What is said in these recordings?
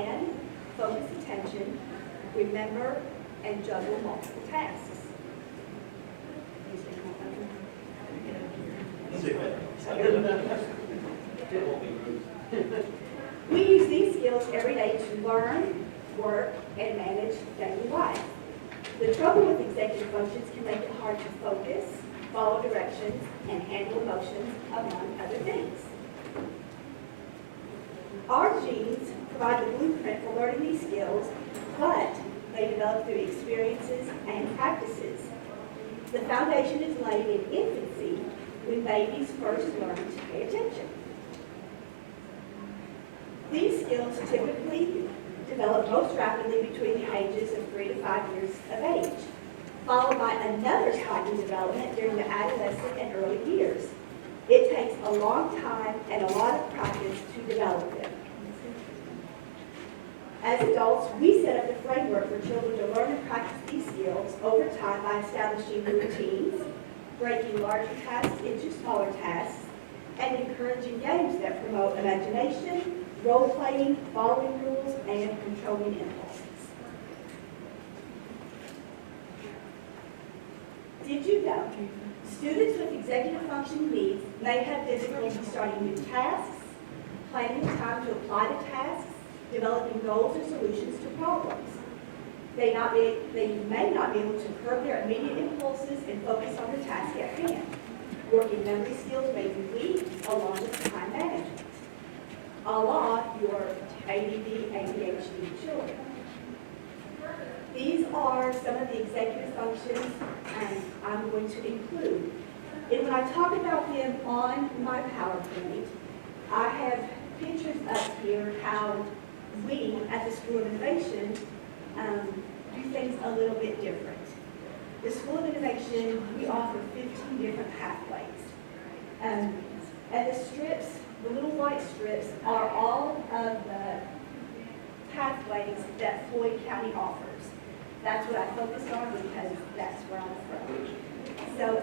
plan, focus attention, remember, and juggle multiple tasks. We use these skills every day to learn, work, and manage daily life. The trouble with executive functions can make it hard to focus, follow directions, and handle emotions, among other things. Our genes provide the blueprint for learning these skills, but they develop through experiences and practices. The foundation is laid in infancy when babies first learn to pay attention. These skills typically develop most rapidly between the ages of 3 to 5 years of age, followed by another spike in development during the adolescent and early years. It takes a long time and a lot of practice to develop them. As adults, we set up the framework for children to learn and practice these skills over time by establishing routines, breaking larger tasks into smaller tasks, and encouraging games that promote imagination, role-playing, following rules, and controlling impulses. Did you know students with executive function needs may have difficulty starting new tasks, planning time to apply to tasks, developing goals and solutions to problems? They may not be able to curb their immediate impulses and focus on the task at hand. Working memory skills may be weak, along with time management, a la your ADD, ADHD children. These are some of the executive functions I'm going to include. And when I talk about them on my PowerPoint, I have pictures up here how we at the School of Innovation do things a little bit different. The School of Innovation, we offer 15 different pathways. And the strips, the little white strips, are all of the pathways that Floyd County offers. That's what I focus on because that's where I'm from. So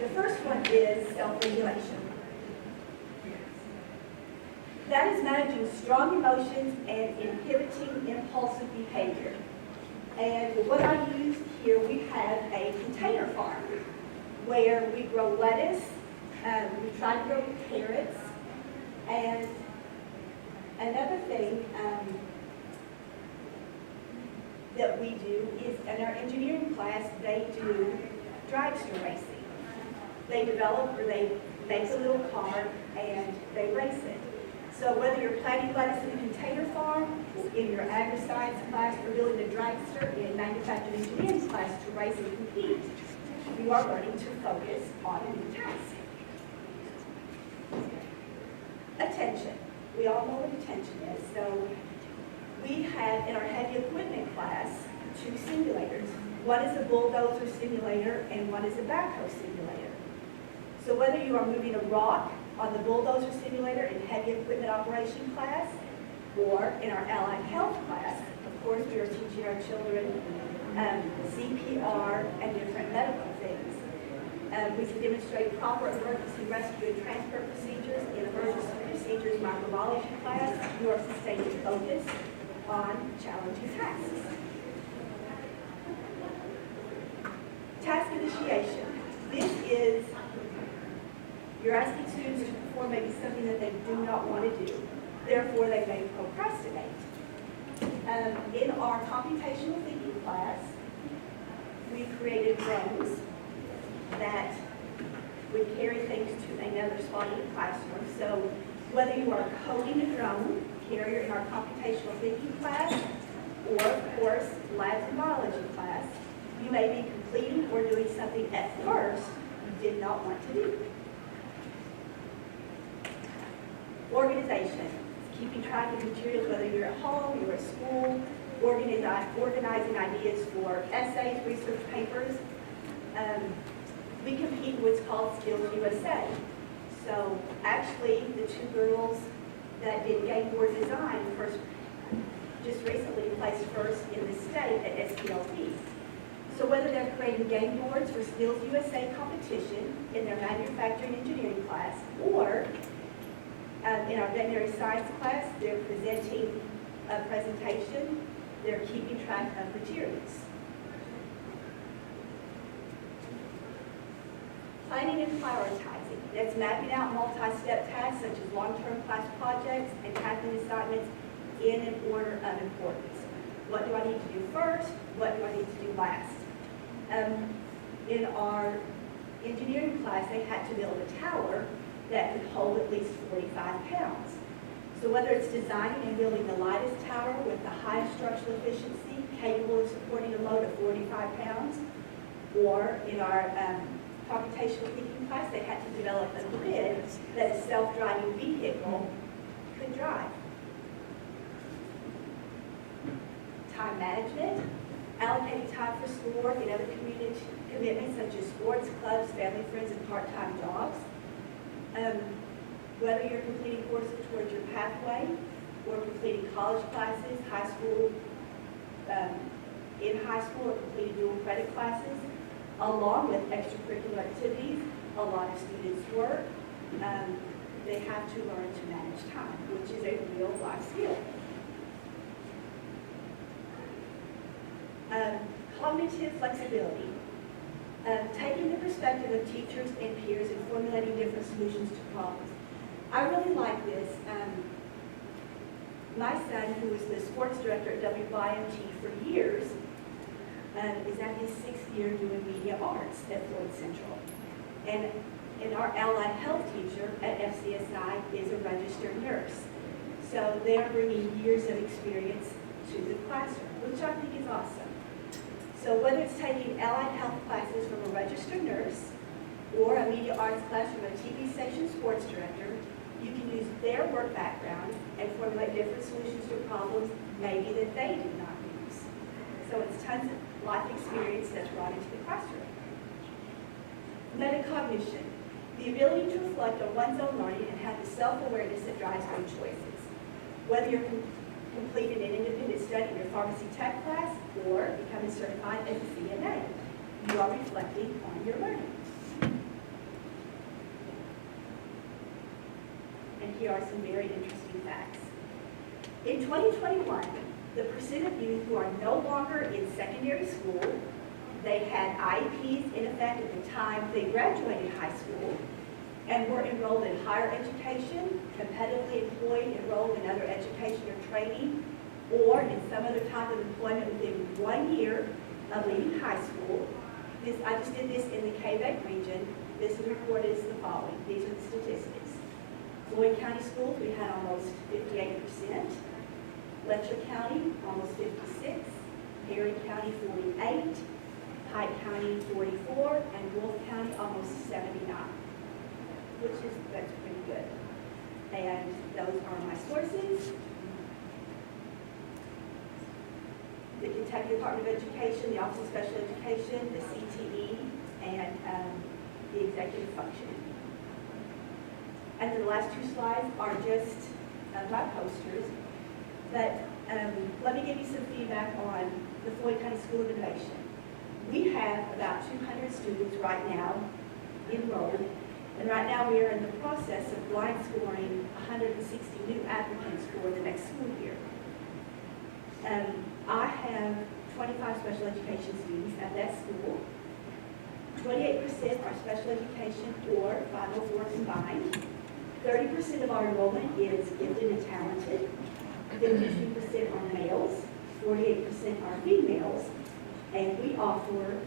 the first one is self-regulation. That is managing strong emotions and inhibiting impulsive behavior. And what I use here, we have a container farm where we grow lettuce, we try to grow carrots, and another thing that we do is in our engineering class, they do dragster racing. They develop or they make a little car and they race it. So whether you're planting lettuce in a container farm, in your agri-science class, or building a dragster in manufacturing engineering class to race and compete, you are learning to focus on a new task. Attention. We all know what attention is. So we have in our heavy equipment class 2 simulators. One is a bulldozer simulator and one is a backhoe simulator. So whether you are moving a rock on the bulldozer simulator in heavy equipment operation class, or in our allied health class, of course, we are teaching our children CPR and different medical things. We can demonstrate proper emergency rescue and transfer procedures in emergency procedures microbiology class. You are sustaining focus on challenging tasks. Task initiation. This is you're asking students to perform maybe something that they do not want to do. Therefore, they may procrastinate. In our computational thinking class, we created drones that would carry things to another spot in the classroom. So whether you are coding a drone carrier in our computational thinking class, or of course, labs and biology class, you may be completing or doing something at first you did not want to do. Organization, keeping track of materials, whether you're at home, you're at school, organizing ideas for essays, research papers. We compete in what's called Skills USA. So actually, the 2 girls that did game board design just recently placed first in the state at SPLP. So whether they're creating game boards for Skills USA competition in their manufacturing engineering class, or in our veterinary science class, they're presenting presentation. They're keeping track of materials. Planning and prioritizing. That's mapping out multi-step tasks such as long-term class projects and tackling assignments in an order of importance. What do I need to do first? What do I need to do last? In our engineering class, they had to build a tower that could hold at least 45 pounds. So whether it's designing and building the lightest tower with the highest structural efficiency, capable of supporting a load of 45 pounds, or in our computational thinking class, they had to develop a grid that a self-driving vehicle could drive. Time management, allocating time for schoolwork and other community commitments such as sports, clubs, family, friends, and part-time jobs. Whether you're completing courses towards your pathway or completing college classes, in high school or completing dual credit classes, along with extracurricular activities, a lot of students work. They have to learn to manage time, which is a real life skill. Cognitive flexibility. Taking the perspective of teachers and peers and formulating different solutions to problems. I really like this. My son, who was the sports director at WYMT for years, is at his 6th year doing media arts at Floyd Central. And our allied health teacher at FCSI is a registered nurse. So they're bringing years of experience to the classroom, which I think is awesome. So whether it's taking allied health classes from a registered nurse or a media arts class from a TV station sports director, you can use their work background and formulate different solutions to problems maybe that they did not use. So it's tons of life experience that's brought into the classroom. Metacognition, the ability to reflect on one's own learning and have the self-awareness that drives good choices. Whether you're completing an independent study in your pharmacy tech class or becoming certified as a CNA, you are reflecting on your learning. And here are some very interesting facts. In 2021, the percent of youth who are no longer in secondary school, they had IEPs in effect at the time they graduated high school, and were enrolled in higher education, competitively employed, enrolled in other education or training, or in some other type of employment within 1 year of leaving high school. I just did this in the Quebec region. This report is the following. These are the statistics. Floyd County Schools, we had almost 58%. Letcher County, almost 56%. Perry County, 48%. Pike County, 44%. And Wolfe County, almost 79%. That's pretty good. And those are my sources. The Kentucky Department of Education, the Office of Special Education, the CTE, and the executive function. And then the last 2 slides are just my posters. But let me give you some feedback on the Floyd County School of Innovation. We have about 200 students right now enrolled. And right now we are in the process of blind scoring 160 new applicants for the next school year. I have 25 special education students at that school. 28% are special education or 504 combined. 30% of our enrollment is gifted and talented. 52% are males, 48% are females, and we offer